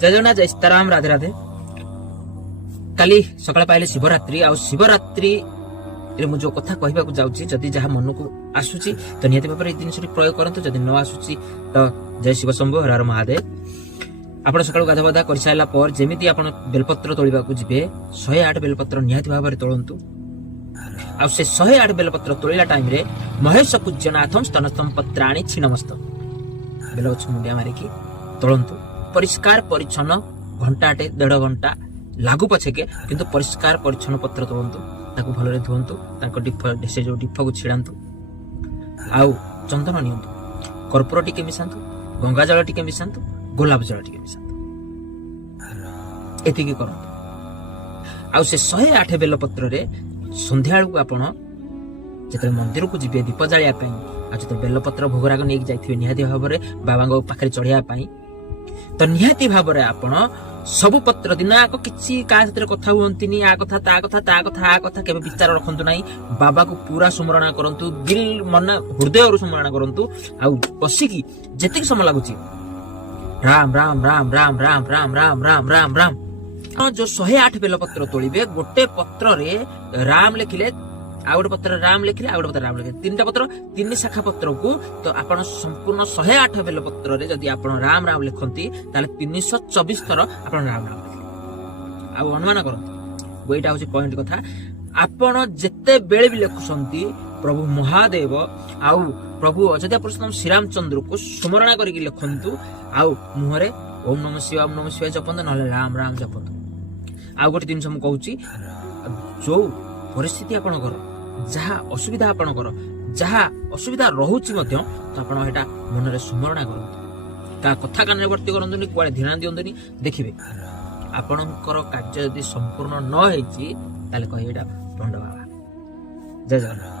जय जगन्नाथ, जय सीताराम, राधे राधे। काली सकाळ पाइले शिवरात्रि आ शिवरात्रि रे मु जो कथा कहबाकू जाउची जदि जहा मन को आसुची तो नियति भाबरे दिन सरी प्रयोग करंतु, जदि न आसुची तो जय शिव शंभु, हर हर महादेव। आपण सकाळ गाधवादा कर साइला पर जेमिति आपण बेलपत्र तोलिबाकू जिबे 108 बेलपत्र नियति भाबरे तोळंतु। आ से 108 बेलपत्र तोलिला टाइम रे महेश पूज्यनाथम स्तनस्तम पत्राणि छिन्नमस्त बेलगछ मुंडिया मारिकी तोळंतु। परिष्कार परिच्छन्न घंटाटे 1.5 घंटा लागू पछेके किंतु परिष्कार परिच्छन्न पत्र तोळंतु, ताकू भलरे धुवंतु, ताको डिफ से जो डिफ को छिड़ांतु, आउ चंदन नियंतु, कर्पूर टिके मिसांतु, गंगा जल टिके मिसांतु, गोलाप जल टिके मिसांतु, एतिकी करंतु। आउ से 108 बेल पत्र रे संध्या को आपण जेते मंदिर को जिबे दीप जालिया पई आ जेते बेल पत्र भोगराग नेक जाइथिबे निहाती भाबरे बाबांगो पाखरे चढ़िया पई तो निहाती भाबरे आपण सबु पत्र दिनाक किछि का सतरे कथा हुंतिनी, आ कथा ता कथा ता कथा आ कथा केबे विचार रखंतु नाही। बाबा को पूरा स्मरण करंतु, दिल मन हृदय रु स्मरण करंतु। आ बसिकी जेतिक समय लागुची राम राम राम राम राम राम राम राम राम राम जो 108 बेल पत्र तोलिबे, गोटे पत्र रे राम लिखिले, आ गोटे पत्र राम लिखिले, आ गोटे पत्र राम लिखिले, तीनटा पत्र तीन शाखा पत्र को तो आपण संपूर्ण 108 बेल पत्र रे जदि आपण राम राम लिखंती ताले 324 थर आपण राम राम लिखले। आ अनुमान करंतु एटा होची पॉइंट कथा। आपण जेते बेले भी लिखुसंती प्रभु महादेव आउ प्रभु अयोध्या पुरुषोत्तम श्री रामचंद्र को स्मरण करिक लिखंतु। आउ मुहरे ओम नमः शिवाय जपंतु, नले राम राम जपंतु। आउ गोटे दिन मु कहूची, जो परिस्थिति आपण कर, जहा असुविधा आपण कर, जहा असुविधा रहुची मध्य तो आपण हेटा मनरे स्मरण करंतु, का कथा कान वर्ती करंतुनी, कुआडे ध्यान दियंतुनी। देखिबे आपणकर कार्य यदि संपूर्ण न हेची ताले कहि एटा भंड बाबा। जय जगन्नाथ।